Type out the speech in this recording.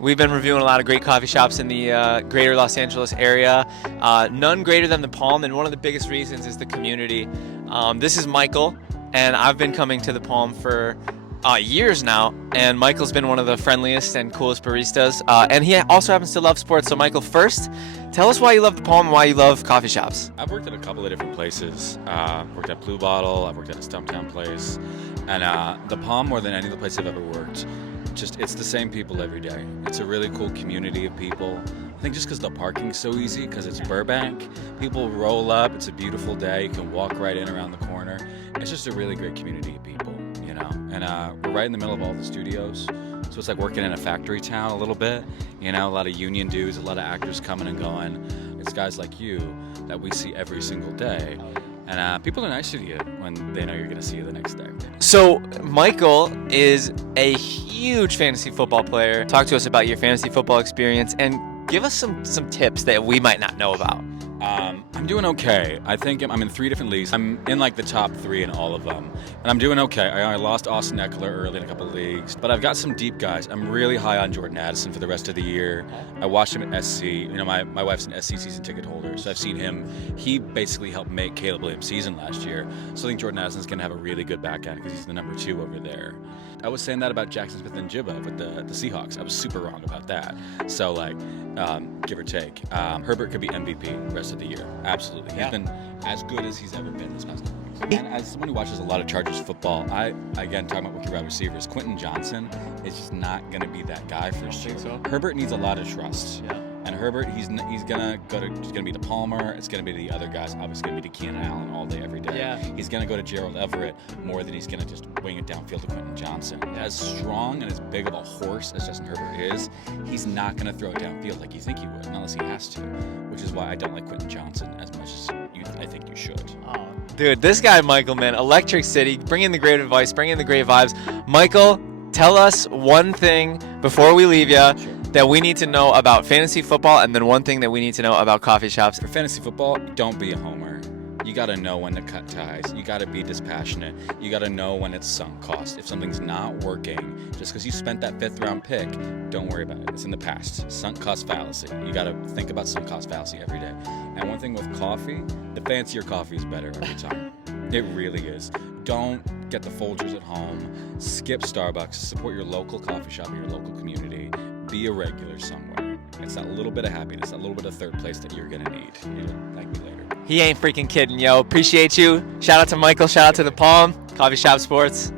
We've been reviewing a lot of great coffee shops in the greater Los Angeles area. None greater than the Palm, and one of the biggest reasons is the community. This is Michael, and I've been coming to the Palm for years now, and Michael's been one of the friendliest and coolest baristas, and he also happens to love sports. So Michael, first, tell us why you love the Palm and why you love coffee shops. I've worked at a couple of different places. Worked at Blue Bottle, I've worked at a Stumptown place, and the Palm, more than any of the places I've ever worked, it's the same people every day. It's a really cool community of people. I think just because the parking's so easy, because it's Burbank, people roll up, it's a beautiful day, you can walk right in around the corner. It's just a really great community of people, you know. And we're right in the middle of all the studios, so it's like working in a factory town a little bit, you know, a lot of union dudes, a lot of actors coming and going. It's guys like you that we see every single day. And people are nice to you when they know you're going to see you the next day. So Michael is a huge fantasy football player. Talk to us about your fantasy football experience and give us some tips that we might not know about. I'm doing okay. I think I'm in 3 different leagues. I'm in like the top 3 in all of them. And I'm doing okay. I lost Austin Eckler early in a couple of leagues. But I've got some deep guys. I'm really high on Jordan Addison for the rest of the year. I watched him at SC. You know, my wife's an SC season ticket holder, so I've seen him. He basically helped make Caleb Williams' season last year. So I think Jordan Addison's going to have a really good back end because he's the number 2 over there. I was saying that about Jackson Smith and Jibba with the Seahawks. I was super wrong about that. So, like, give or take. Herbert could be MVP the rest of the year. Absolutely. He's been as good as he's ever been this past couple weeks. And as someone who watches a lot of Chargers football, again, talking about rookie wide receivers, Quentin Johnson is just not going to be that guy for sure. So? Herbert needs a lot of trust. Yeah. And Herbert, he's gonna be to Palmer. It's gonna be to the other guys. Obviously, gonna be to Keenan Allen all day, every day. Yeah. He's gonna go to Gerald Everett more than he's gonna just wing it downfield to Quentin Johnson. As strong and as big of a horse as Justin Herbert is, he's not gonna throw it downfield like you think he would, unless he has to. Which is why I don't like Quentin Johnson as much as I think you should. Oh, dude, this guy Michael, man, Electric City, bring in the great advice, bring in the great vibes. Michael, tell us one thing before we leave you. Sure. That we need to know about fantasy football, and then one thing that we need to know about coffee shops. For fantasy football, don't be a homer. You got to know when to cut ties. You got to be dispassionate. You got to know when it's sunk cost. If something's not working, just because you spent that 5th round pick, don't worry about it. It's in the past. Sunk cost fallacy. You got to think about sunk cost fallacy every day. And one thing with coffee, the fancier coffee is better every time. It really is. Don't get the Folgers at home. Skip Starbucks. Support your local coffee shop, your local community. Be a regular somewhere. It's that little bit of happiness, that little bit of third place that you're gonna need. You'll thank me later. He ain't freaking kidding, yo. Appreciate you. Shout out to Michael. Shout out to the Palm. Coffee Shop Sports.